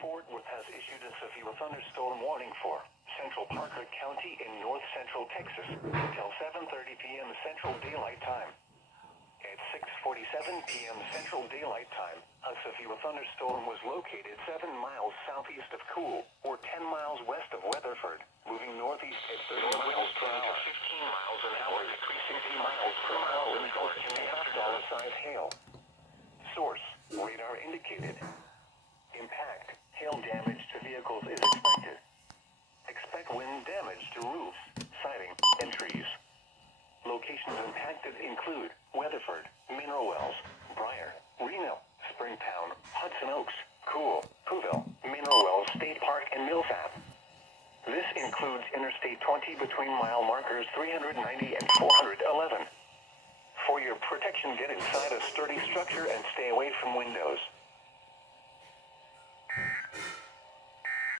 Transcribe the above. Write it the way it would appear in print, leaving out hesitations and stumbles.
Fort Worth has issued a severe thunderstorm warning for Central Parker County in north central Texas until 7:30 p.m. Central Daylight Time. At 6:47 p.m. Central Daylight Time, a severe thunderstorm was located 7 miles southeast of Cool, or 10 miles west of Weatherford, moving northeast at 30 miles per hour, 15 miles an hour, decreasing 60 miles per hour, resulting in dollar-sized hail. Source: radar indicated. Impact: hail damage to vehicles is expected. Expect wind damage to roofs, siding, and trees. Locations impacted include Weatherford, Mineral Wells, Briar, Reno, Springtown, Hudson Oaks, Cool, Pooville, Mineral Wells State Park, and Millsap. This includes Interstate 20 between mile markers 390 and 411. For your protection, get inside a sturdy structure and stay away from windows.